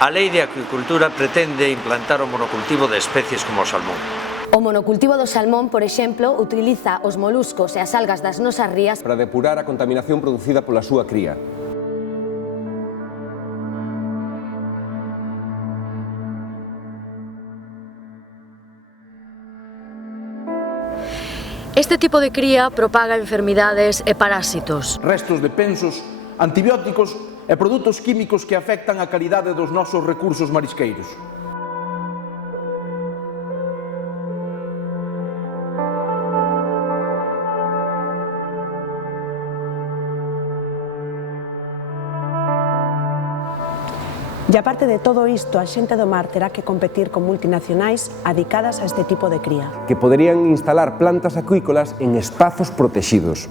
A Lei de Acuicultura pretende implantar o monocultivo de especies como o salmón. O monocultivo do salmón, por exemplo, utiliza os moluscos e as algas das nosas rías para depurar a contaminación producida pola súa cría. Este tipo de cría propaga enfermidades e parásitos. Restos de pensos, antibióticos e produtos químicos que afectan a calidade dos nosos recursos marisqueiros. E aparte de todo isto, a xente do mar terá que competir con multinacionais adicadas a este tipo de cría. Que poderían instalar plantas acuícolas en espazos protegidos.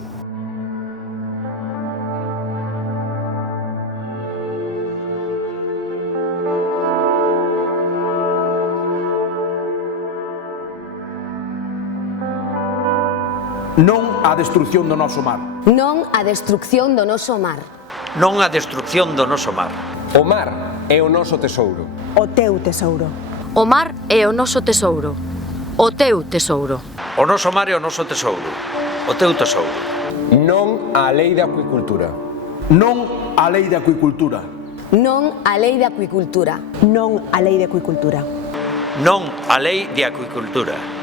Non á destrucción do noso mar. non a destrucción do noso mar. Non a destrucción do noso mar. O mar é o noso tesouro. O teu tesouro. O mar é o noso tesouro. O teu tesouro. O noso mar é o noso tesouro. O teu tesouro. Non á Lei de Acuicultura. Non á Lei de Acuicultura. Non a Lei de Acuicultura. Non a Lei de Acuicultura. Non a Lei de Acuicultura.